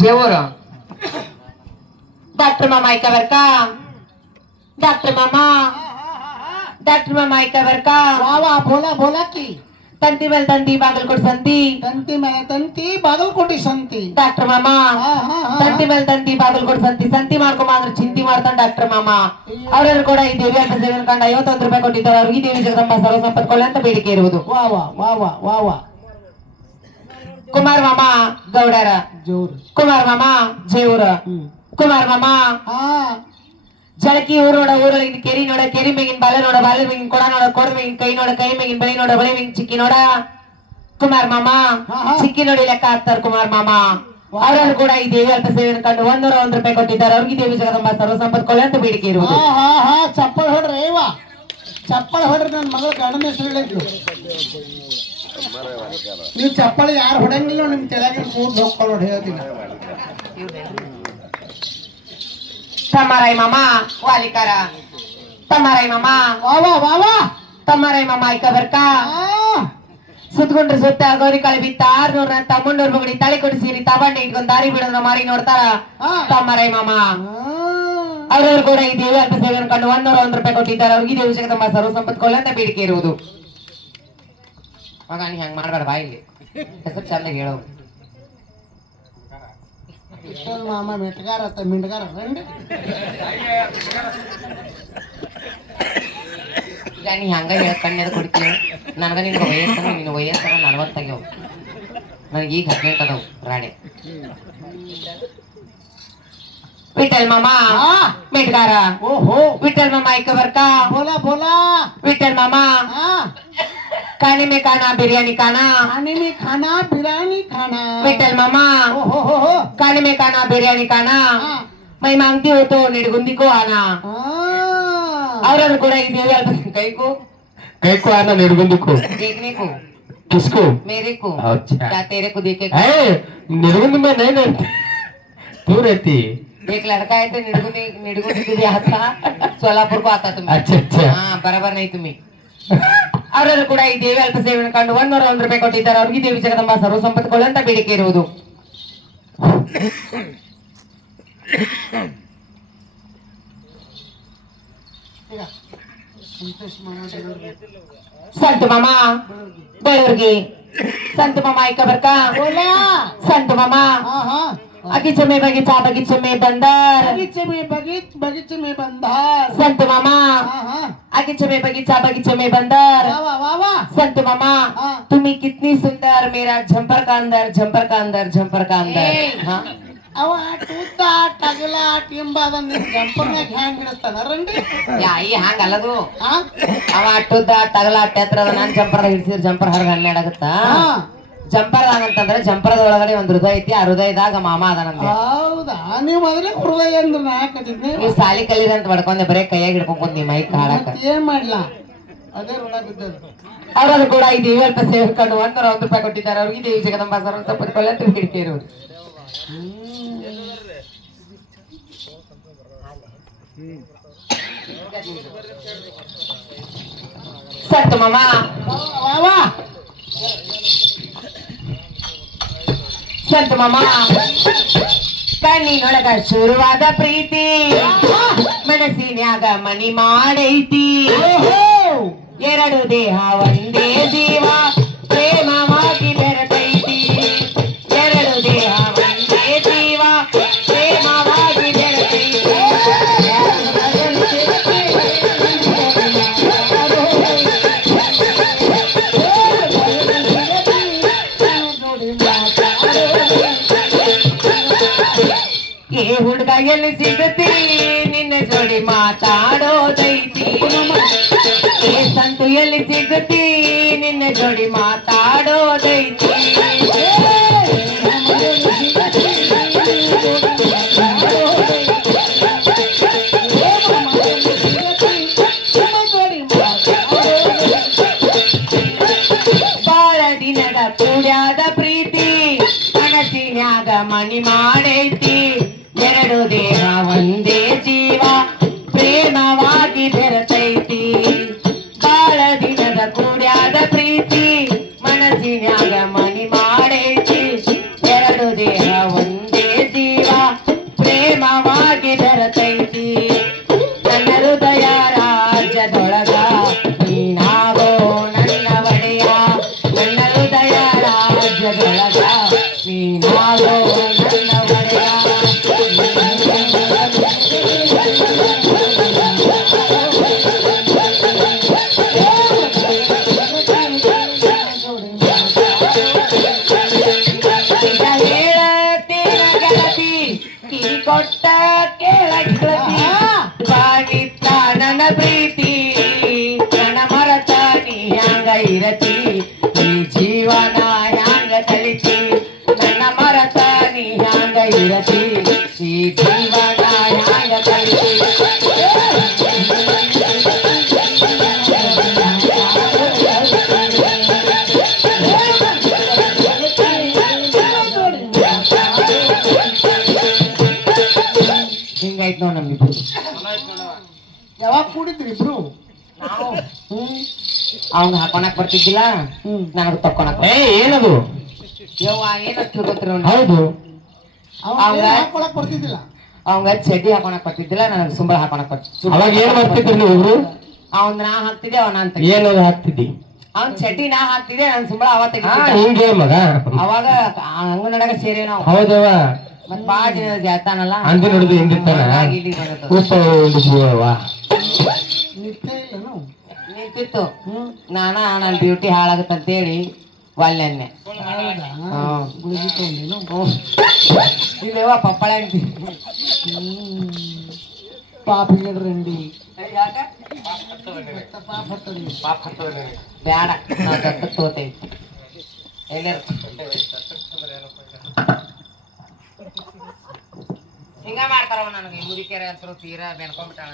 जेवर डॉक्टर मामा ऐका बर का डॉक्टर मामा ऐका बर का वा वा बोला बोला की तंती मेल तंती बागलकोट संती ತಂತಿ ಮೇಲೆ ತಂತಿ ಬಾಗಲಕೋಟೆ ಸಂತಿ ಡಾಕ್ಟರ್ ಮಾಮ ತಂತಿ ಮೇಲೆ ತಂತಿ ಬಾಗಲಕೋಟ್ ಸಂತಿ ಸಂತಿ ಮಾಡ್ಕೊಂಬ ಅಂದ್ರೆ ಚಿಂತಿ ಮಾಡ್ತಾನೆ ಡಾಕ್ಟರ್ ಮಾಮ ಅವರೆಲ್ಲರೂ ಕೂಡ ಈ ದೇವಿ ಅಂತ ಸೇವೆ ಕಂಡು 51 ರೂಪಾಯಿ ಕೊಟ್ಟಿದ್ದಾರೆ ಅವ್ರಿಗೆ ದೇವಿ ಜಗದಂಬ ಸರ್ವ ಸಂಪತ್ಕೊಳ್ಳಿ ಅಂತ ಬೇಡಿಕೆ ಇರುವುದು ವಾ ವಾ ವಾ ವಾ ವಾ ವಾ ಕುಮಾರ್ ಮಾಮ ಗೌಡರ ಜೋರು ಕುಮಾರ್ ಮಾಮ ಜೇವೂರ ಕುಮಾರ್ ಮಾಮ ಜಳಕಿ ಊರು ನೋಡ ಊರೊಳಗಿನ ಕೆರಿ ನೋಡ ಕೆರಿ ಮೇಗಿನ ಬಾಲೆ ನೋಡ ಬಾಲೆ ಮೇಗಿನ ಕೊಡ ನೋಡ ಕೊಡ ಮೇಗಿನ ಕೈ ನೋಡ ಕೈ ಮೇಗಿನ ಬಳಿ ನೋಡ ಬಳಿ ಮೇಗಿನ ಚಿಕ್ಕಿ ನೋಡ ಕುಮಾರ್ ಮಾಮ ಚಿಕ್ಕಿ ನೋಡಿ ಲೆಕ್ಕ ಹಾಕ್ತಾರ ಕುಮಾರ್ ಮಾಮ ಅವರನ್ನು ಕೂಡ ಈ ದೇವಿ ಅಲ್ಪ ಸೇವೆಯನ್ನು ಕಂಡು 101 ರೂಪಾಯಿ ಕೊಟ್ಟಿದ್ದಾರೆ ಅವ್ರಿಗೆ ದೇವಿ ಜಗದಂಬ ಸರ್ವ ಸಂಪತ್ಕೊಳ್ಳಿ ಅಂತ ಬೇಡಿಕೆ ಇರುವುದು ಚಪ್ಪಲ್ ಹೊಡ್ರಿ ವಾ ಚಪ್ಪಲ್ ಹೊಡ್ರಿ ನನ್ನ ಮಗಳ ಗಂಡನ ಹೆಸರು ಹೇಳಿದ್ರು ನೀವು ಚಪ್ಪಲ್ ಯಾರು ಹೊಡಂಗಿಲ್ಲ ನಿಮ್ ತೆಳಗಿನ ಕೂದ್ ಹೋಗ್ಕೊಳ್ಳೋ ಹೇಳ್ತೀನಿ ತಮ್ಮರಾಯ್ ಮಾಮ ವಾಲಿಕಾರ ತಮ್ಮರಾಯ್ ಮಾಮ ವಾವಾ ವಾವಾ ತಮ್ಮರಾಯ್ ಮಾಮ ಐಕ ಬರ್ಕಾ ಸುತ್ಕೊಂಡ್ರೆ ಸುತ್ತ ಗೌರಿ ಕಾಳಿ ಬಿತ್ತ 600 ಅಂತ ಮುನ್ನೂರು ಬಗಡಿ ತಲೆ ಕೊಡಿಸಿರಿ ತಬಂಡೆ ಇಟ್ಕೊಂಡ್ ದಾರಿ ಬಿಡೋದ್ರ ಮಾರಿ ನೋಡ್ತಾರ ತಮ್ಮರಾಯ್ ಮಾಮ ಅವರವರು ಕೂಡ ಈ ದೇವಿ ಅಲ್ಪ ಸೇವೆಯನ್ನು ಕಂಡು 101 ರೂಪಾಯಿ ಕೊಟ್ಟಿದ್ದಾರೆ ಅವ್ರಿಗೆ ದೇವಿ ಜಗದಂಬ ಸರ್ವ ಸಂಪತ್ಕೊಳ್ಳಿ ಅಂತ ಬೇಡಿಕೆ ಇರುವುದು ಮಗ ನೀ ಹಂಗ ಮಾಡ್ಬೇಡ ಬಾ ಇಲ್ಲಿ ಹೆಸರು ಚಂದ ಹೇಳೋ ಮಾಮ ಮೆಟ್ಗಾರ ಮಿಂಡ್ಗಾರ ರಂಡಿ ನೀ ಹಂಗ ಕಣ್ಣೆದ ಕೊಡ್ತೀನಿ ನನಗ ನಿನ್ಗೆ ವಯಸ್ಸನ ನಿನ್ನ ವಯಸ್ಸನ 40 ಆಗ್ಯಾವ ನನಗೆ ಈಗ 18 ಅದಾವ ರಾಣೆ विठ्ठल मामा मेटगारा ओहो विठ्ठल मामा ऐक बर का बोला बोला विठ्ठल मामा खाने में खाना बिरयानी खाना खाने में खाना बिरयानी खाना विठ्ठल मामा ओहो खाने में खाना बिरयानी खाना मैं मांगती हूँ तो निडगुंदी को आना और ಕೂಡ ಈ ದೇವಿ ಅಲ್ಪ कई को आना निडगुंदी को देखने को किसको मेरे को अच्छा क्या तेरे को देखे निडगुंदी में नहीं रहती तू रहती एक लड़का है तो निडगुंदी तुझे आता सोलापुर को आता तुम्हें अच्छा अच्छा हाँ बराबर नहीं तुम्हें ಅವರನ್ನು ಕೂಡ ಈ ದೇವಿ ಅಲ್ಪ ಸೇವೆಯನ್ನು ಕಂಡು 101 ರೂಪಾಯಿ ಕೊಟ್ಟಿದ್ದಾರೆ ಅವ್ರಿಗೆ ದೇವಿ ಜಗದಂಬ ಸರ್ವ ಸಂಪತ್ಕೊಳ್ಳಿ ಅಂತ ಬೇಡಿಕೆ ಇರುವುದು संत मामा बेळूरगी संत मामा ऐका बर का बोला संत मामा बगीचे में बगीचा बगीचे में बंदर बगीचे में बंदर संत मामा बगीचे में बगीचा बगीचे में बंदर वाह वाह वाह संत मामा तुम्ही कितनी सुंदर मेरा झंपर का अंदर झंपर का अंदर झंपर का अंदर हाँ ಅವ ಟೂತ ಟಗಲ ಟಿಂಬಾದ ಜಂಪರ್ನಾಗ ಹ್ಯಾಂಗ್ ಹಿಡಿಸ್ತಾನ ರಂಡಿ ಯಾಯಿ ಹ್ಯಾಂಗ ಅಲ್ಲದು ಅವ ಅಟ್ಟುದ್ದ ತಗಲ ಅಟ್ಟೆತ್ರದ ನಾನ್ ಜಂಪರ್ ಹಿಡಿಸಿದ್ರೆ ಜಂಪರ್ ಹರಗ 12 ಆಗುತ್ತಾ ಜಂಪರ್ ಅಂತಂದ್ರೆ ಜಂಪರದ ಒಳಗಡೆ ಒಂದ್ ಹೃದಯ ಐತಿ ಆ ಹೃದಯದಾಗ ಮಾಮ ಅದಾನಂತೆ ಹೌದಾ ನೀವು ಮೊದಲೇ ಹೃದಯ ಅಂದ್ರೆ ನಾ ಯಾಕತ್ತಿದ್ನಿ ನೀವು ಸಾಲಿ ಕಲೀರಿ ಅಂತ ಬಡ್ಕೊಂಡೆ ಬರೇ ಕೈಯಾಗ ಹಿಡ್ಕೊಂಡ್ ನೀ ಮೈಕ್ ಹಾಡಕ ಏನ್ ಮಾಡ್ಲಾ ಅದೇ ಋಣ ಬಿದ್ದದು ಅವರನ್ನು ಕೂಡ ಈ ದೇವಿ ಅಲ್ಪ ಸೇವೆ ಕಂಡು 101 ರೂಪಾಯಿ ಕೊಟ್ಟಿದ್ದಾರೆ ಅವ್ರಿಗೆ ದೇವಿ ಜಗದಂಬ ಸರ್ವ ಸಂಪತ್ಕೊಳ್ಳಿ ಅಂತ ಬೇಡಿಕೆ ಇರುವುದು संत मामा वावा ಸಂತ ಮಾಮ ಕಣ್ಣಿನೊಳಗ ಶುರುವಾದ ಪ್ರೀತಿ ಮನಸ್ಸಿನ್ಯಾಗ ಮನಿ ಮಾಡೈತಿ ಎರಡು ದೇಹ ಒಂದೇ ಜೀವ ಪ್ರೇಮವಾಗಿ ಬೆರತೈತಿ ಎರಡು ದೇಹ ಒಂದೇ ಜೀವ ಪ್ರೇಮವಾಗಿ ಬೆರತೈತಿ ಹುಡುಗ ಎಲ್ಲಿ ಸಿಗತಿ ನಿನ್ನ ಜೋಡಿ ಮಾತಾಡೋದೈತಿ ಸಂತು ಎಲ್ಲಿ ಸಿಗತಿ ನಿನ್ನ ಜೋಡಿ ಮಾತಾಡೋದೈತಿ ಬಾಳ ದಿನದ ಕೂಡ್ಯಾದ ಪ್ರೀತಿ ಮನಸ್ಸಿನ್ಯಾಗ ಮನಿ ಮಾಡೈತಿ ಎರಡು ದೇಹ ಒಂದೇ ಜೀವ ಪ್ರೇಮವಾಗಿ ಬೆರತೈತಿ ಬಾಳ ದಿನದ ಕೂಡ್ಯಾದ ಪ್ರೀತಿ ಮನಸ್ಸಿನ್ಯಾಗ ಮನಿ ಮಾಡೈತಿ ಎರಡು ದೇಹ ಒಂದೇ ನೀನಾಗೋ ನನ್ನ ಒಡೆಯ. ಈಗ ಹೇಳತ್ತೀನ ಗೆಳತಿ ಕಿವಿ ಕೊಟ್ಟ ಕೇಳತಿ ಬಾಗಿತ್ತ ನನ್ನ ಪ್ರೀತಿ ನನ್ನ ಮರತ ನೀ ಹ್ಯಾಂಗ ಇರತಿ ಈ ಜೀವನ ಹ್ಯಾಂಗ ಕಲಿತಿ ನನ್ನ ಮರತ ನೀ ಹ್ಯಾಂಗ ಇರತಿ ಈ ಜೀವನ ಹ್ಯಾಂಗ ಕಲಿತಿ. ಹಿಂಗಾಯ್ತು ನೋಡ್ ನಮ್ಗಿಬ್ರು. ಯಾವಾಗ ಕೂಡಿದ್ರಿ ಇಬ್ರು? ನಾವು ಅವ್ನ ಹಾಕೊಳಕ್ ಬರ್ತಿದ್ದಿಲ್ಲ, ನನಗ್ ತಕ್ಕೊಳಕ್ ಏನದು? ಯವ್ವ ಏನೋ ತಿಳ್ಕೊತಿರ. ಹೌದು, ಅವಾಗ ಹಾಕೊಳಕ್ ಬರ್ತಿದ್ದಿಲ್ಲ. ಅವಂಗ ಚಡ್ಡಿ ಹಾಕೊಳಕ್ ಬರ್ತಿದ್ದಿಲ್ಲ, ನನಗ್ ಸುಂಬಳ ಹಾಕೊಳಕ್ ಬರ್ತಿದ್ದಿಲ್ಲ. ಅವಾಗ ಏನ್ ಮಾಡ್ತಿದ್ರಿ ನೀವು ಇಬ್ರು? ಅವ್ನ್ ನಾ ಹಾಕ್ತಿದ್ದೆ, ಅವನ ಅಂತ ಏನದು ಹಾಕ್ತಿದ್ದಿ? ಅವ್ನ್ ಚಡ್ಡಿ ನಾ ಹಾಕ್ತಿದ್ದೆ, ನನ್ ಸುಂಬಳ ಅವ ಹಾ, ತೆಗಿತಿದ್ದ. ಹಿಂಗೆ ಮಗ. ಅವಾಗ ಅಂಗನಡಗ ಸೇರಿ ನಾವು ಹೌದವ, ಮತ್ ಬಾಳ ಜನ ಗೆಳ್ತಾನಲ್ಲ ಅಂದು ನೋಡಿದು ಹಿಂದಿರ್ತಾನ. ಹಾಗಾಗಿ ಇಲ್ಲಿಗ್ ಬಂದದ್ದು. ಉಪ್ಪ ಉಂಡಿಸುವವ. ನಿತ್ಯ ಇಲ್ಲ ನಾವು. ನಿಂತಿತ್ತು ನಾನ ನನ್ ಬ್ಯೂಟಿ ಹಾಳಾಗತ್ತಂತೇಳಿ ಒಲ್ಲೆನ್ನೆ. ಹೌದಾ? ಗುಳಿಗೆ ತಗೊಂಡೇನು? ಇಲ್ಲವ ಪಪ್ಪಳ ಅಂತಿ. ಪಾಪಿಗೆ ರಂಡಿ ಯಾಕ? ಪಾಪ ಹತ್ತಡಿ. ಬ್ಯಾಡ, ನಾವ್ ದತ್ತ ತೋತೇವಿ. ಎಲ್ಲರೂ ಹಿಂಗ ಮಾಡ್ತಾರವ ನನಗೆ. ಮುರಿಕೆರೆ ಅಂತ ತೀರಾ ಬೆನ್ಕೊಂಡ್ಬಿಟ್ಟಾಳ.